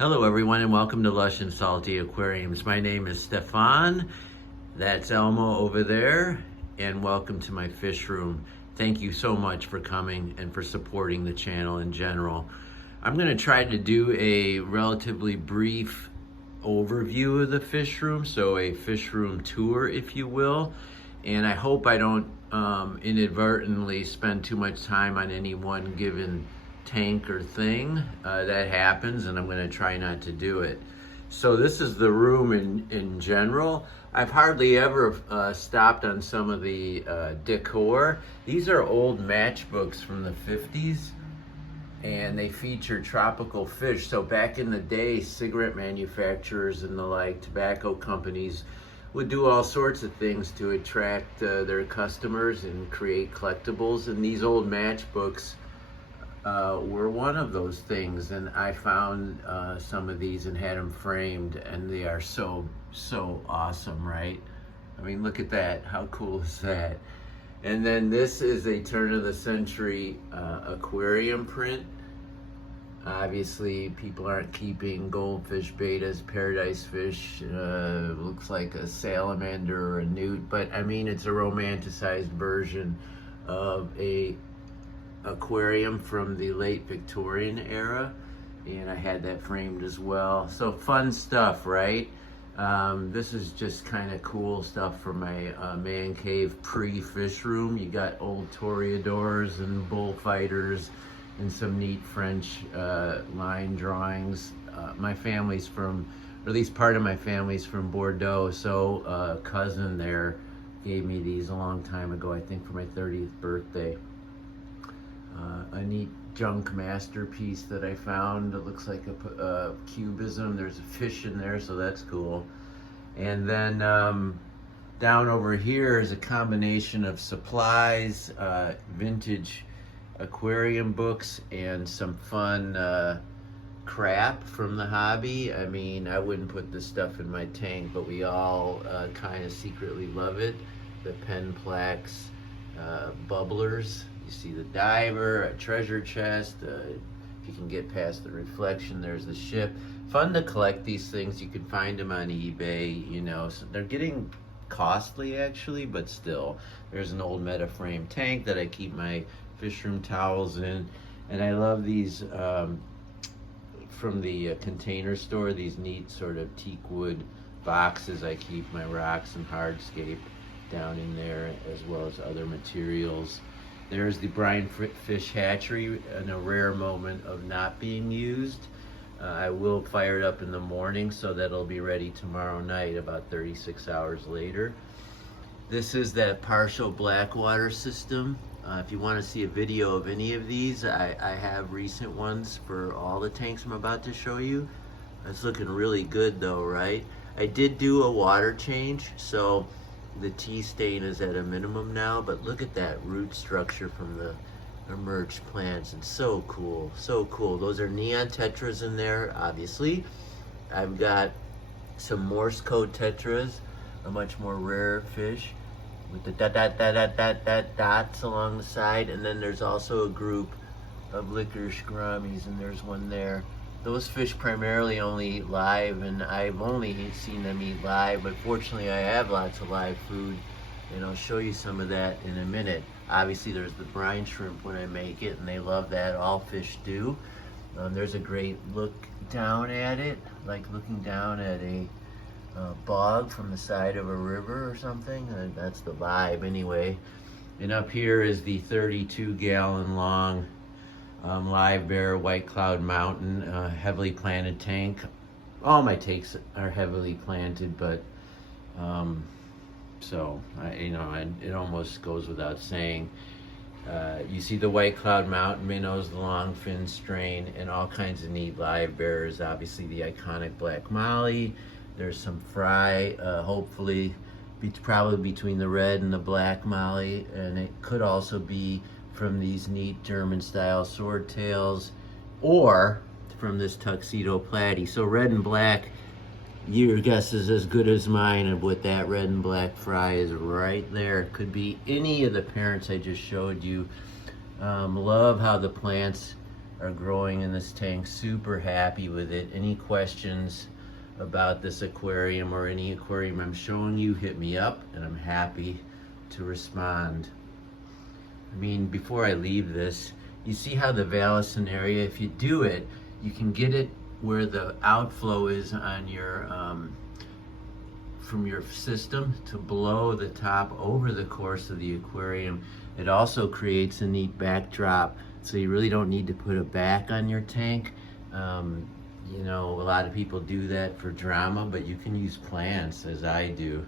Hello everyone and welcome to Lush and Salty Aquariums. My name is Stefan, that's Elmo over there, and welcome to my fish room. Thank you so much for coming and for supporting the channel in general. I'm going to try to do a relatively brief overview of the fish room, so a fish room tour if you will, and I hope I don't inadvertently spend too much time on any one given tank or thing. That happens, and I'm going to try not to do it. So this is the room in general. I've hardly ever stopped on some of the decor. These are old matchbooks from the 50s, and they feature tropical fish. So back in the day, cigarette manufacturers and the like, tobacco companies would do all sorts of things to attract their customers and create collectibles, and these old matchbooks were one of those things. And I found some of these and had them framed, and they are so awesome, right? I mean, look at that. How cool is that? And then this is a turn of the century aquarium print. Obviously people aren't keeping goldfish, betas, paradise fish, looks like a salamander or a newt, but I mean, it's a romanticized version of a aquarium from the late Victorian era, and I had that framed as well. So fun stuff, right? This is just kind of cool stuff for my man cave pre-fish room. You got old toreadors and bullfighters and some neat French line drawings. My family's from, or at least part of my family's from Bordeaux, so a cousin there gave me these a long time ago, I think for my 30th birthday. A neat junk masterpiece that I found. It looks like a cubism. There's a fish in there, so that's cool. And then down over here is a combination of supplies, vintage aquarium books, and some fun crap from the hobby. I mean, I wouldn't put this stuff in my tank, but we all kind of secretly love it. The pen plaques, bubblers. You see the diver, a treasure chest. If you can get past the reflection, there's the ship. Fun to collect these things. You can find them on eBay, you know. So they're getting costly actually, but still. There's an old meta frame tank that I keep my fish room towels in. And I love these from the container store, these neat sort of teak wood boxes. I keep my rocks and hardscape down in there, as well as other materials. There's the brine fish hatchery in a rare moment of not being used. I will fire it up in the morning, so that it'll be ready tomorrow night about 36 hours later. This is that partial blackwater system. If you want to see a video of any of these, I have recent ones for all the tanks I'm about to show you. It's looking really good though, right? I did do a water change, so the tea stain is at a minimum now, but look at that root structure from the emerged plants. It's so cool, so cool. Those are neon tetras in there, obviously. I've got some Morse code tetras, a much more rare fish with the dots along the side, and then there's also a group of licorice gouramis, and there's one there. Those fish primarily only eat live, and I've only seen them eat live, but fortunately I have lots of live food, and I'll show you some of that in a minute. Obviously there's the brine shrimp when I make it, and they love that. All fish do. There's a great look down at it, like looking down at a bog from the side of a river or something. That's the vibe anyway. And up here is the 32-gallon long Live Bear White Cloud Mountain heavily planted tank. All my tanks are heavily planted, but it almost goes without saying. You see the White Cloud Mountain minnows, the long fin strain, and all kinds of neat live bears. Obviously the iconic black molly. There's some fry, hopefully probably between the red and the black molly, and it could also be from these neat German style swordtails, or from this tuxedo platy. So red and black, your guess is as good as mine of what that red and black fry is right there. Could be any of the parents I just showed you. Love how the plants are growing in this tank. Super happy with it. Any questions about this aquarium or any aquarium I'm showing you, hit me up and I'm happy to respond. I mean, before I leave this, you see how the vallicin area, if you do it, you can get it where the outflow is on your from your system to below the top over the course of the aquarium. It also creates a neat backdrop, so you really don't need to put a back on your tank. You know, a lot of people do that for drama, but you can use plants as I do.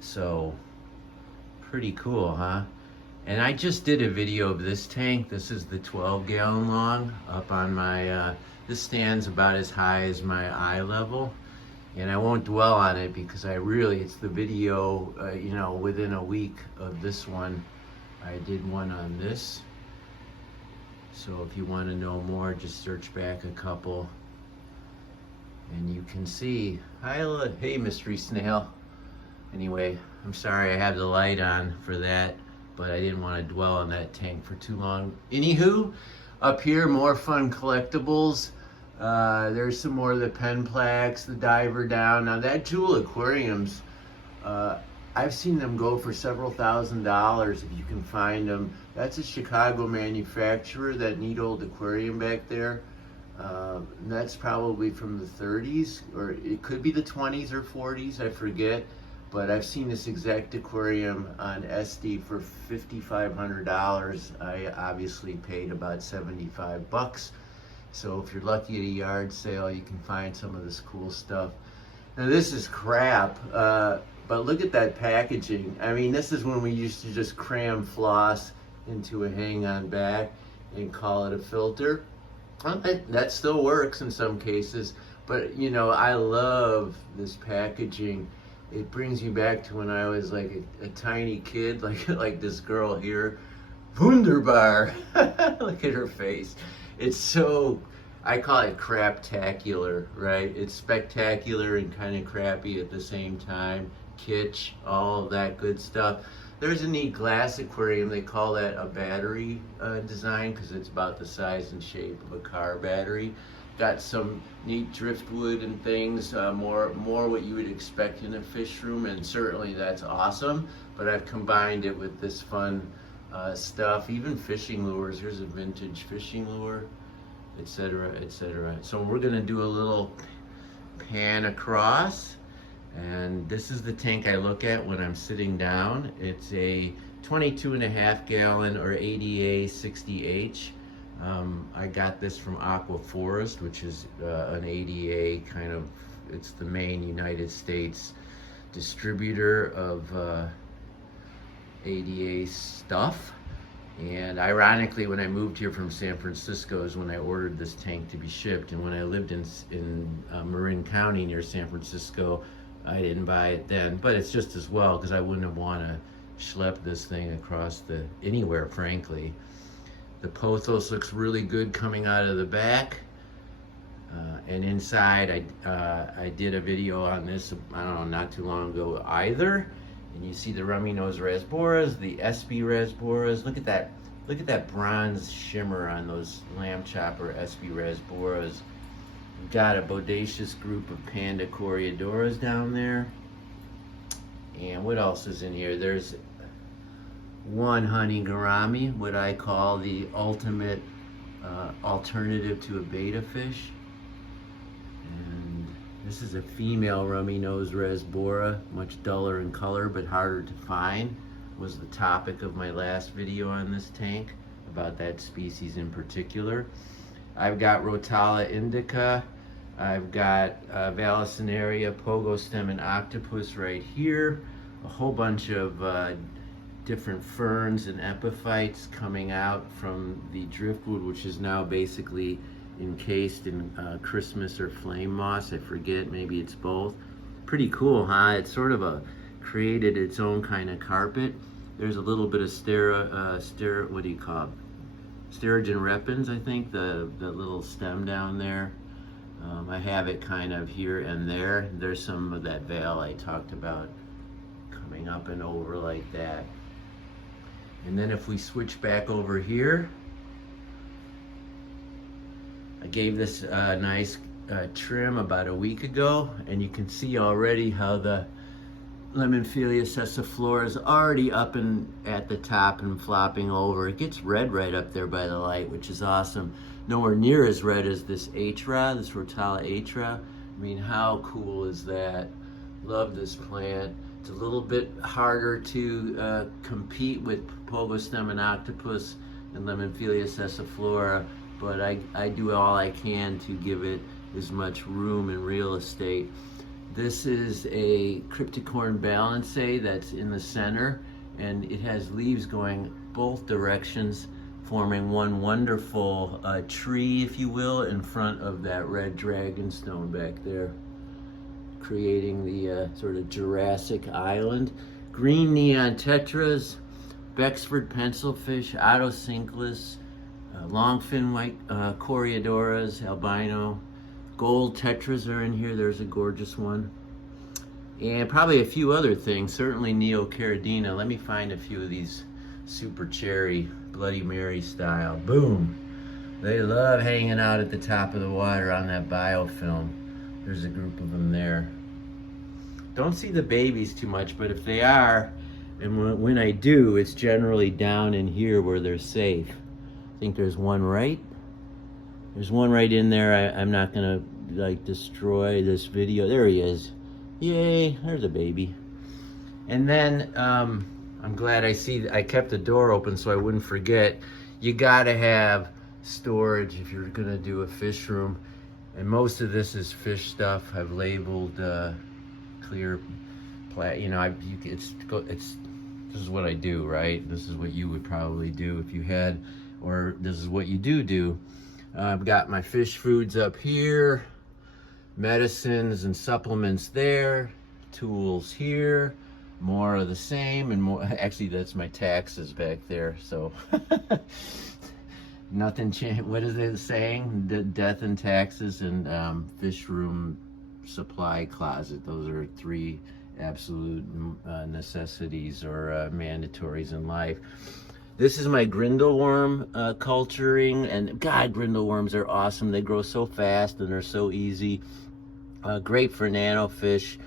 So pretty cool, huh? And I just did a video of this tank. This is the 12-gallon long up on my, this stands about as high as my eye level. And I won't dwell on it because it's the video, you know, within a week of this one, I did one on this. So if you want to know more, just search back a couple. And you can see, hey Mystery Snail. Anyway, I'm sorry I have the light on for that, but I didn't want to dwell on that tank for too long. Anywho, up here, more fun collectibles. There's some more of the pen plaques, the diver down. Now that Jewel Aquariums, I've seen them go for several $1,000s if you can find them. That's a Chicago manufacturer, that neat old aquarium back there. That's probably from the 30s, or it could be the 20s or 40s, I forget. But I've seen this exact aquarium on SD for $5,500. I obviously paid about 75 bucks. So if you're lucky at a yard sale, you can find some of this cool stuff. Now this is crap, but look at that packaging. I mean, this is when we used to just cram floss into a hang-on back and call it a filter. That still works in some cases, but you know, I love this packaging. It brings me back to when I was like a tiny kid, like this girl here. Wunderbar. Look at her face. It's so, I call it craptacular, right? It's spectacular and kind of crappy at the same time. Kitsch, all of that good stuff. There's a neat glass aquarium. They call that a battery design because it's about the size and shape of a car battery. Got some neat driftwood and things, more what you would expect in a fish room, and certainly that's awesome. But I've combined it with this fun stuff, even fishing lures. Here's a vintage fishing lure, etc., etc. So we're gonna do a little pan across, and this is the tank I look at when I'm sitting down. It's a 22.5 gallon or ADA 60H. I got this from Aqua Forest, which is an ADA kind of, it's the main United States distributor of ADA stuff. And ironically, when I moved here from San Francisco is when I ordered this tank to be shipped. And when I lived in Marin County near San Francisco, I didn't buy it then. But it's just as well, because I wouldn't have want to schlep this thing across anywhere, frankly. The pothos looks really good coming out of the back. And inside, I did a video on this, I don't know, not too long ago either. And you see the rummy nose rasboras, the SB rasboras. Look at that bronze shimmer on those lamb chopper SB rasboras. We've got a bodacious group of panda coreodoras down there. And what else is in here? There's one honey gourami, what I call the ultimate alternative to a betta fish. And this is a female rummy nose rasbora, much duller in color but harder to find. Was the topic of my last video on this tank, about that species in particular. I've got Rotala indica. I've got Vallisneria, pogo stem, and octopus right here. A whole bunch of different ferns and epiphytes coming out from the driftwood, which is now basically encased in Christmas or flame moss. I forget, maybe it's both. Pretty cool, huh? It's sort of created its own kind of carpet. There's a little bit of what do you call it? Sterigen repens, I think, the little stem down there. I have it kind of here and there. There's some of that veil I talked about coming up and over like that. And then if we switch back over here, I gave this a nice trim about a week ago, and you can see already how the Lemonphilia sessiflora is already up and at the top and flopping over. It gets red right up there by the light, which is awesome. Nowhere near as red as this Atra, this Rotala Atra. I mean, how cool is that? Love this plant. It's a little bit harder to compete with Pogostem and Octopus and Lemonphilia sessiflora, but I do all I can to give it as much room and real estate. This is a Crypticorn Balancea that's in the center, and it has leaves going both directions, forming one wonderful tree, if you will, in front of that red dragonstone back there, creating the sort of Jurassic island. Green neon tetras, Bexford pencilfish, Otocinclus, longfin white Coreodoras, albino. Gold tetras are in here. There's a gorgeous one. And probably a few other things, certainly Neocaridina. Let me find a few of these super cherry, Bloody Mary style. Boom. They love hanging out at the top of the water on that biofilm. There's a group of them there. Don't see the babies too much, but if they are, and when I do, it's generally down in here where they're safe. I think there's one right. There's one right in there. I'm not gonna like destroy this video. There he is. Yay, there's a baby. And then I'm glad I kept the door open so I wouldn't forget. You gotta have storage if you're gonna do a fish room. And most of this is fish stuff. I've labeled clear this is what I do, right? This is what you would probably do if you had, or this is what you do. I've got my fish foods up here, medicines and supplements there, tools here, more of the same, and more. Actually, that's my taxes back there, so nothing changed. What is it saying? Death and taxes and fish room supply closet. Those are three absolute necessities or mandatories in life. This is my grindleworm culturing, and God, grindleworms are awesome. They grow so fast and they're so easy. Great for nanofish,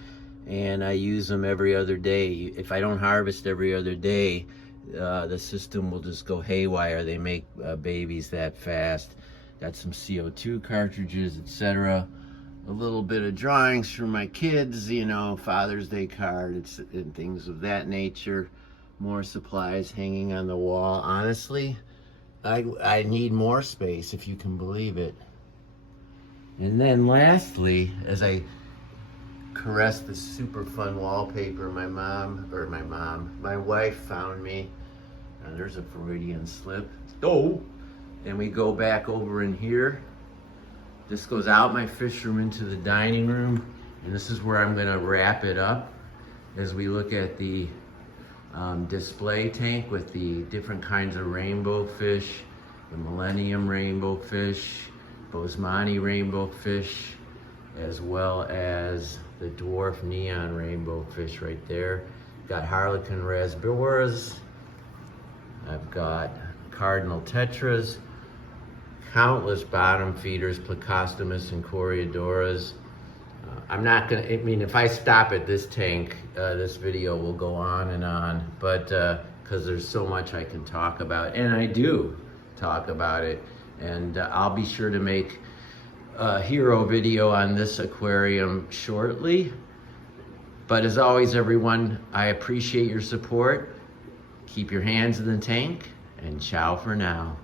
and I use them every other day. If I don't harvest every other day, the system will just go haywire. They make babies that fast. Got some CO2 cartridges, etc. A little bit of drawings for my kids, you know, Father's Day cards and things of that nature. More supplies hanging on the wall. Honestly, I need more space, if you can believe it. And then lastly, as I caress the super fun wallpaper my wife found me, and there's a Freudian slip. Oh, and we go back over in here. This goes out my fish room into the dining room, and this is where I'm gonna wrap it up as we look at the display tank with the different kinds of rainbow fish, the Millennium rainbow fish, Bosemani rainbow fish, as well as the dwarf neon rainbow fish right there. Got Harlequin rasboras. I've got cardinal tetras, countless bottom feeders, Plecostomus and Coreodoras. I'm not gonna, I mean, if I stop at this tank, this video will go on and on, but because there's so much I can talk about, and I do talk about it, and I'll be sure to make a hero video on this aquarium shortly. But as always, everyone, I appreciate your support. Keep your hands in the tank, and ciao for now.